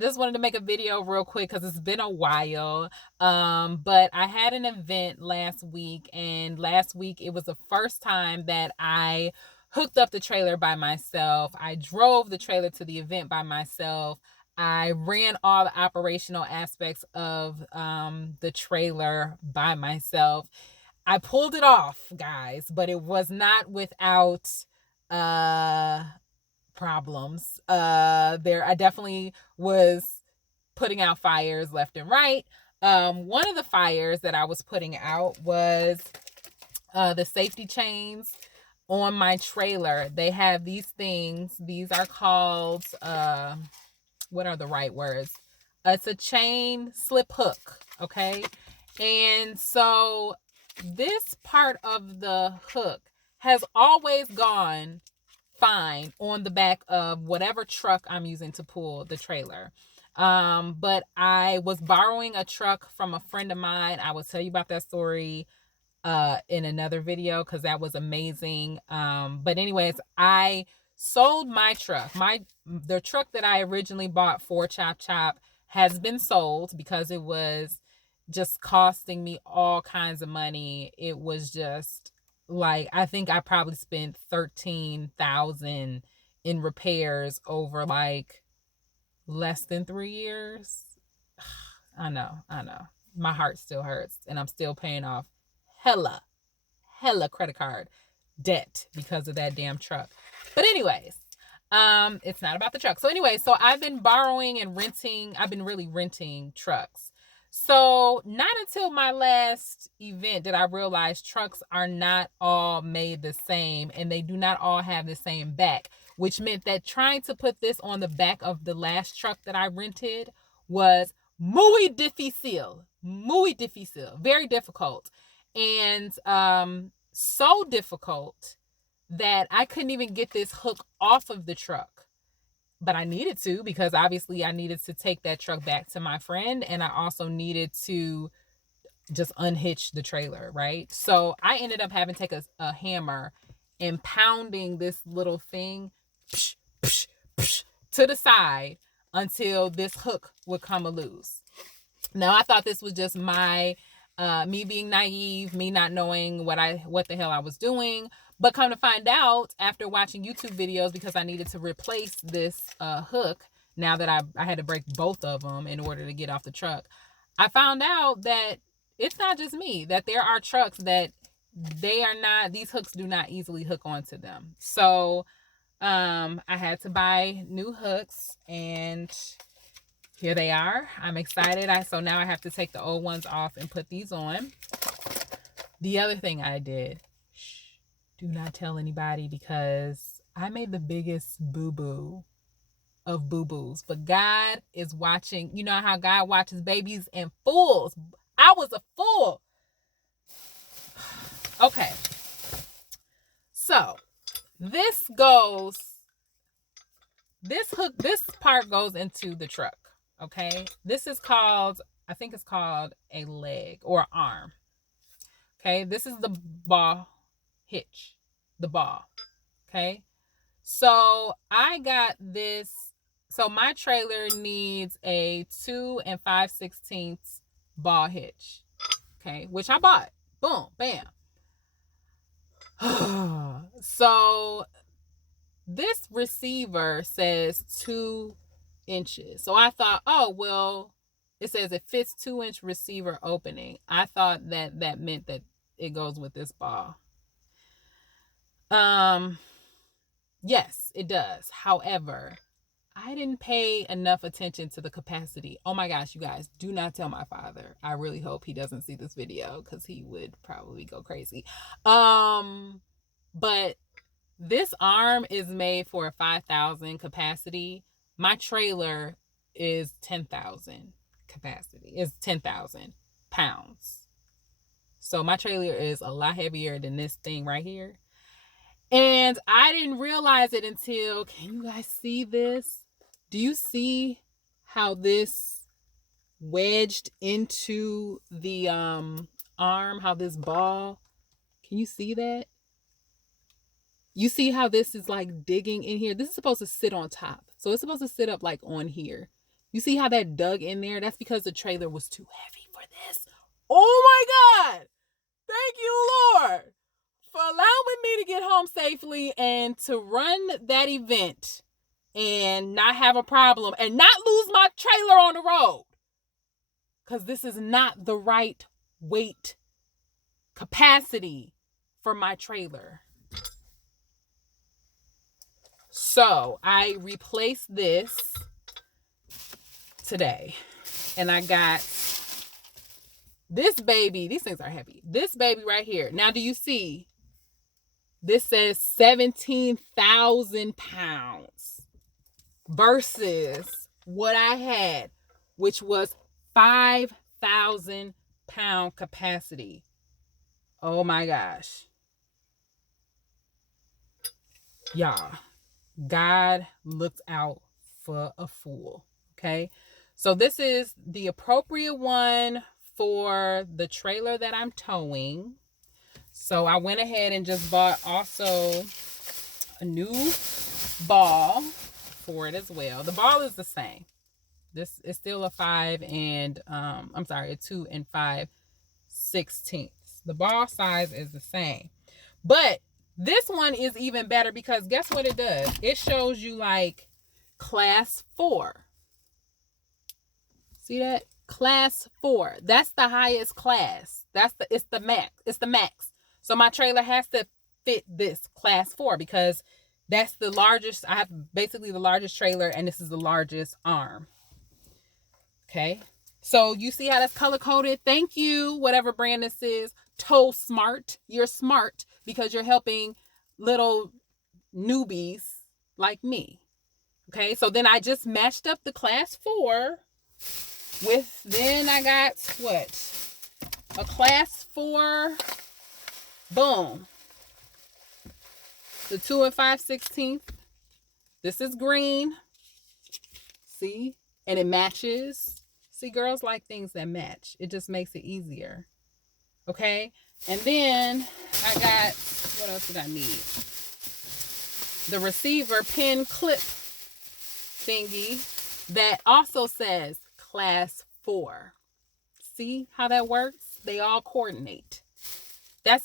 just wanted to make a video real quick because it's been a while. But I had an event last week, and last week it was the first time that I hooked up the trailer by myself. I drove the trailer to the event by myself. I ran all the operational aspects of the trailer by myself. I pulled it off, guys, but it was not without uh problems. There I definitely was putting out fires left and right. One of the fires that I was putting out was the safety chains on my trailer. They have these things. These are called what are the right words? It's a chain slip hook, okay? And so this part of the hook has always gone fine on the back of whatever truck I'm using to pull the trailer. But I was borrowing a truck from a friend of mine. I will tell you about that story in another video because that was amazing. But anyways, I sold my truck. The truck that I originally bought for Chop Chop has been sold because it was just costing me all kinds of money. It was just like, I think I probably spent 13,000 in repairs over like less than 3 years. I know. My heart still hurts, and I'm still paying off hella credit card debt because of that damn truck. But anyways, it's not about the truck. So anyway, so I've been borrowing and renting. I've been really renting trucks. So not until my last event did I realize trucks are not all made the same, and they do not all have the same back, which meant that trying to put this on the back of the last truck that I rented was muy difícil. Muy difícil. Very difficult. And so difficult that I couldn't even get this hook off of the truck. But I needed to, because obviously I needed to take that truck back to my friend, and I also needed to just unhitch the trailer, right? So I ended up having to take a hammer and pounding this little thing psh, psh, psh, to the side until this hook would come loose. Now I thought this was just my me being naive, me not knowing what the hell I was doing. But come to find out, after watching YouTube videos, because I needed to replace this hook, now that I had to break both of them in order to get off the truck, I found out that it's not just me, that there are trucks that these hooks do not easily hook onto them. So I had to buy new hooks, and here they are. I'm excited. So now I have to take the old ones off and put these on. The other thing I did, do not tell anybody, because I made the biggest boo-boo of boo-boos. But God is watching. You know how God watches babies and fools. I was a fool. Okay. So this part goes into the truck. Okay. This is called, I think it's called a leg or arm. Okay. This is the ball hitch, the ball. Okay. So I got this. So my trailer needs a 2 5/16 ball hitch. Okay. Which I bought. Boom, bam. So this receiver says 2 inches. So I thought, oh, well, it says it fits 2-inch receiver opening. I thought that meant that it goes with this ball. Yes, it does. However, I didn't pay enough attention to the capacity. Oh my gosh, you guys, do not tell my father. I really hope he doesn't see this video, because he would probably go crazy. But this arm is made for a 5,000 capacity. My trailer is 10,000 capacity. It's 10,000 pounds. So my trailer is a lot heavier than this thing right here. And I didn't realize it until, can you guys see this? Do you see how this wedged into the arm, how this ball, can you see that? You see how this is like digging in here? This is supposed to sit on top. So it's supposed to sit up like on here. You see how that dug in there? That's because the trailer was too heavy for this. Oh my God. Thank you, Lord, for allowing me to get home safely and to run that event and not have a problem and not lose my trailer on the road. Because this is not the right weight capacity for my trailer. So I replaced this today. And I got this baby. These things are heavy. This baby right here. Now, do you see? This says 17,000 pounds versus what I had, which was 5,000 pound capacity. Oh my gosh. Y'all, God looked out for a fool. Okay. So this is the appropriate one for the trailer that I'm towing. So I went ahead and just bought also a new ball for it as well. The ball is the same. This is still a 5 and a 2 and 5/16. The ball size is the same. But this one is even better because guess what it does? It shows you like class 4. See that? Class 4. That's the highest class. It's the max. So my trailer has to fit this class 4 because that's the largest. I have basically the largest trailer and this is the largest arm. Okay. So you see how that's color coded? Thank you, whatever brand this is. Tow Smart. You're smart because you're helping little newbies like me. Okay. So then I just matched up the class 4 with, then I got what? A class 4. Boom. The 2 and 5/16. This is green. See? And it matches. See, girls like things that match. It just makes it easier. Okay? And then I got, what else did I need? The receiver pin clip thingy that also says class 4. See how that works? They all coordinate. That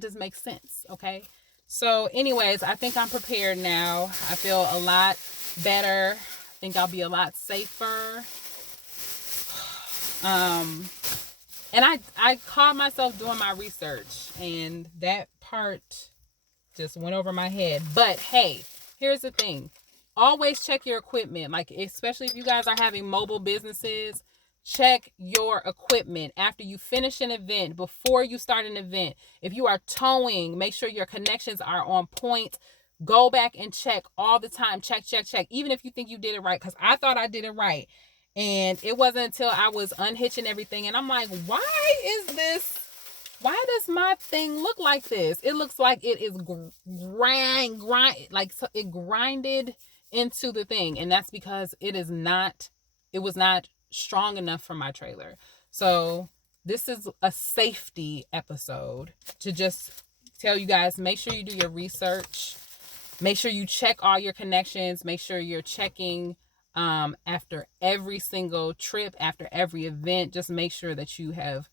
just makes sense. Okay? So anyways, I think I'm prepared now. I feel a lot better. I think I'll be a lot safer. And I caught myself doing my research and that part just went over my head. But hey, here's the thing. Always check your equipment. Like, especially if you guys are having mobile businesses, check your equipment after you finish an event, before you start an event. If you are towing, make sure your connections are on point. Go back and check all the time. Check. Even if you think you did it right, because I thought I did it right. And it wasn't until I was unhitching everything and I'm like, why does my thing look like this? It looks like it is it grinded into the thing. And that's because it was not strong enough for my trailer. So this is a safety episode to just tell you guys, make sure you do your research. Make sure you check all your connections. Make sure you're checking after every single trip, after every event. Just make sure that you have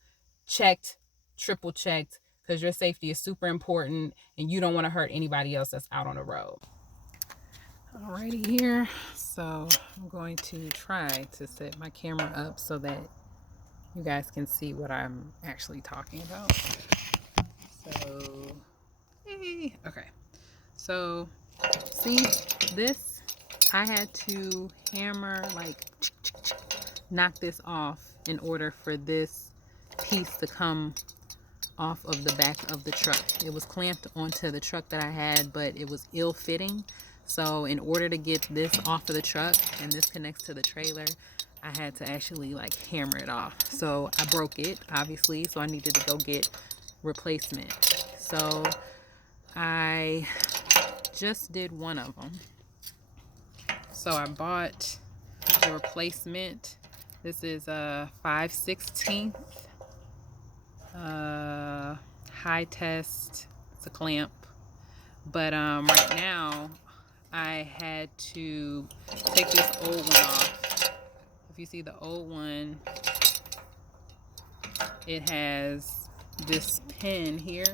triple checked, because your safety is super important and you don't want to hurt anybody else that's out on the road. Alrighty here. So I'm going to try to set my camera up so that you guys can see what I'm actually talking about. So, hey, okay. So, see this? I had to hammer, knock this off in order for this piece to come off of the back of the truck. It was clamped onto the truck that I had, but it was ill-fitting. So in order to get this off of the truck, and this connects to the trailer, I had to actually hammer it off. So I broke it, obviously, so I needed to go get replacement. So I just did one of them. So I bought the replacement. This is a 5/16 high test. It's a clamp. But right now I had to take this old one off if you see the old one, it has this pin here,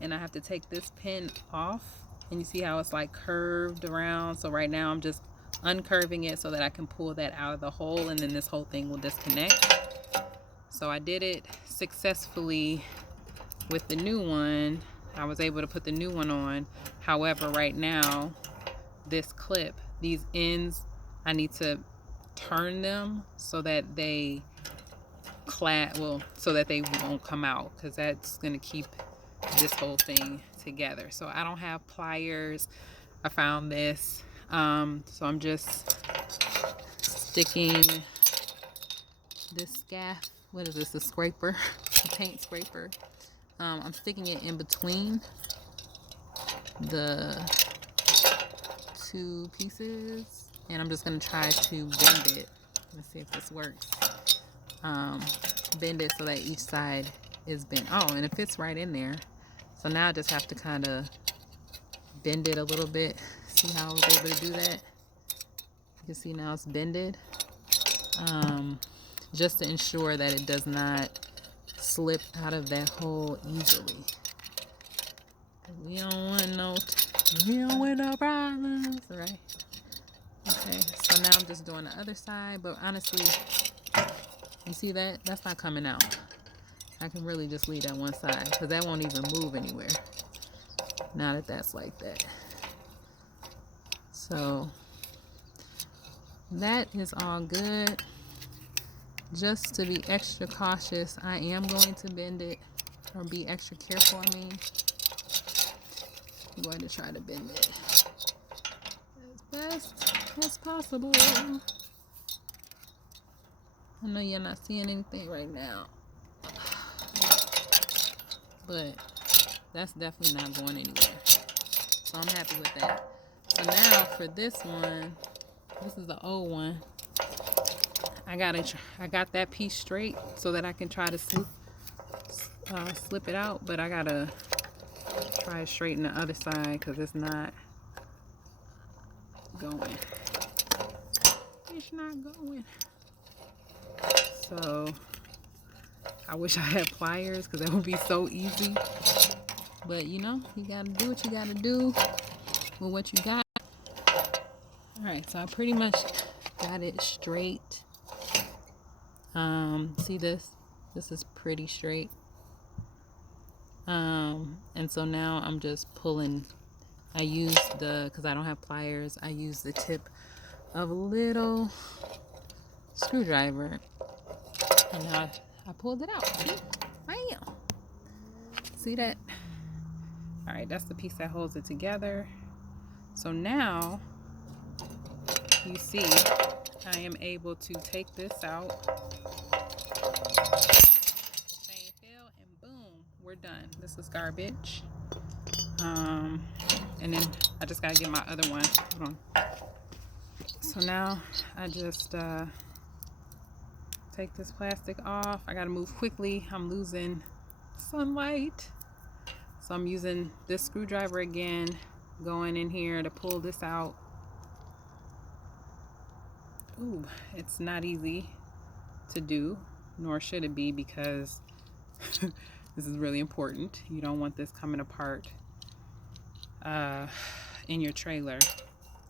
and I have to take this pin off, and you see how it's like curved around. So right now I'm just uncurving it so that I can pull that out of the hole, and then this whole thing will disconnect. So I did it successfully with the new one. I was able to put the new one on. However, right now, this clip, these ends, I need to turn them so that they so that they won't come out, because that's gonna keep this whole thing together. So I don't have pliers. I found this. So I'm just sticking this scaff. What is this? A scraper, a paint scraper. I'm sticking it in between the two pieces, and I'm just gonna try to bend it. Let's see if this works. Bend it so that each side is bent. Oh, and it fits right in there. So now I just have to kind of bend it a little bit. See how I was able to do that? You can see now it's bended. Just to ensure that it does not slip out of that hole easily. We don't want no problems, right? Okay, so now I'm just doing the other side, but honestly, you see that? That's not coming out. I can really just leave that one side, because that won't even move anywhere now that that's like that. So that is all good. Just to be extra cautious, I am going to bend it, or be extra careful, I mean. I'm going to try to bend it as best as possible. I know you're not seeing anything right now, but that's definitely not going anywhere. So I'm happy with that. So now for this one, this is the old one. I got that piece straight so that I can try to slip it out, but I gotta try to straighten the other side because it's not going. It's not going. So I wish I had pliers, because that would be so easy. But you know, you gotta do what you gotta do with what you got. Alright, so I pretty much got it straight. See this? This is pretty straight. And so now I'm just pulling. I use because I don't have pliers, I use the tip of a little screwdriver. And now I pulled it out. See? Bam! See that? Alright, that's the piece that holds it together. So now, you see, I am able to take this out. The same fill, and boom, we're done. This is garbage. And then I just gotta get my other one. Hold on. So now I just take this plastic off. I gotta move quickly. I'm losing sunlight. So I'm using this screwdriver again, going in here to pull this out. Ooh, it's not easy to do, nor should it be, because this is really important. You don't want this coming apart in your trailer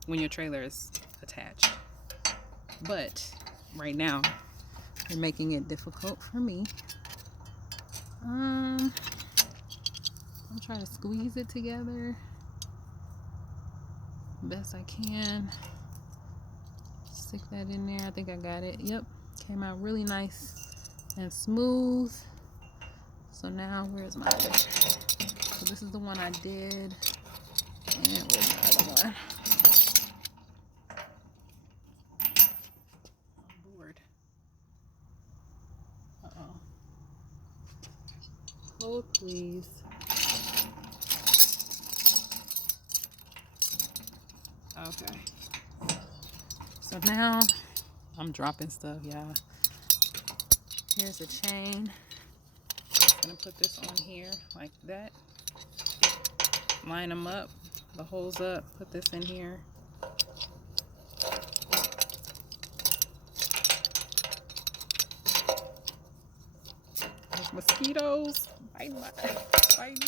when your trailer is attached. But right now, they're making it difficult for me. I'm trying to squeeze it together best I can. Stick that in there. I think I got it. Yep, came out really nice and smooth. So now where's my other? So this is the one I did, and where's my other one? I'm bored. Hold please. Okay. So now I'm dropping stuff, y'all. Here's a chain. I'm gonna put this on here like that. Line them up, the holes up, put this in here. Mosquitoes biting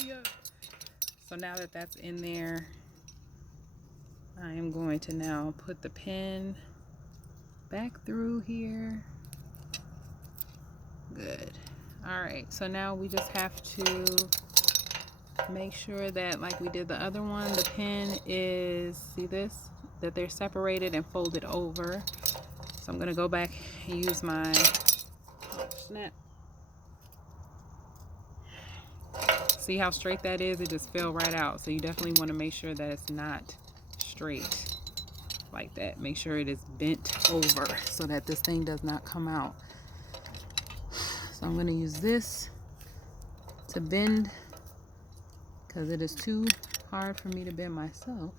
me up. So now that that's in there, I am going to now put the pin back through here. Good. All right, so now we just have to make sure that, like we did the other one, the pin is, see this, that they're separated and folded over. So I'm gonna go back and use my, oh snap. See how straight that is? It just fell right out. So you definitely want to make sure that it's not straight like that. Make sure it is bent over so that this thing does not come out. So I'm going to use this to bend because it is too hard for me to bend myself.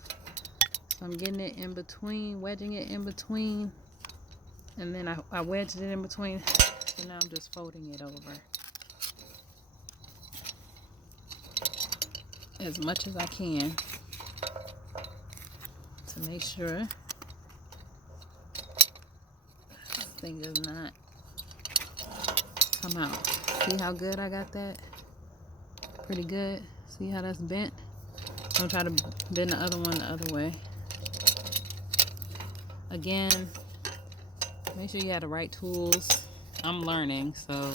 So I'm getting it in between, wedging it in between, and then I wedged it in between. So now I'm just folding it over as much as I can to make sure this thing does not come out. See how good I got that? Pretty good. See how that's bent? I'm gonna try to bend the other one the other way. Again, make sure you have the right tools. I'm learning, so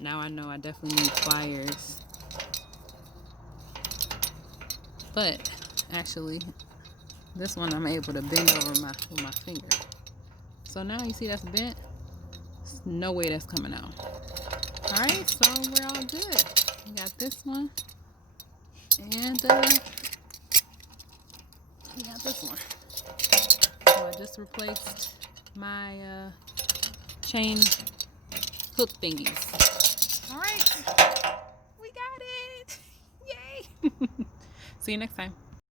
now I know I definitely need pliers. But actually, this one I'm able to bend over with my finger. So now you see that's bent. There's no way that's coming out. All right, so we're all good. We got this one, and we got this one. So I just replaced my chain hook thingies. All right, we got it. Yay! See you next time.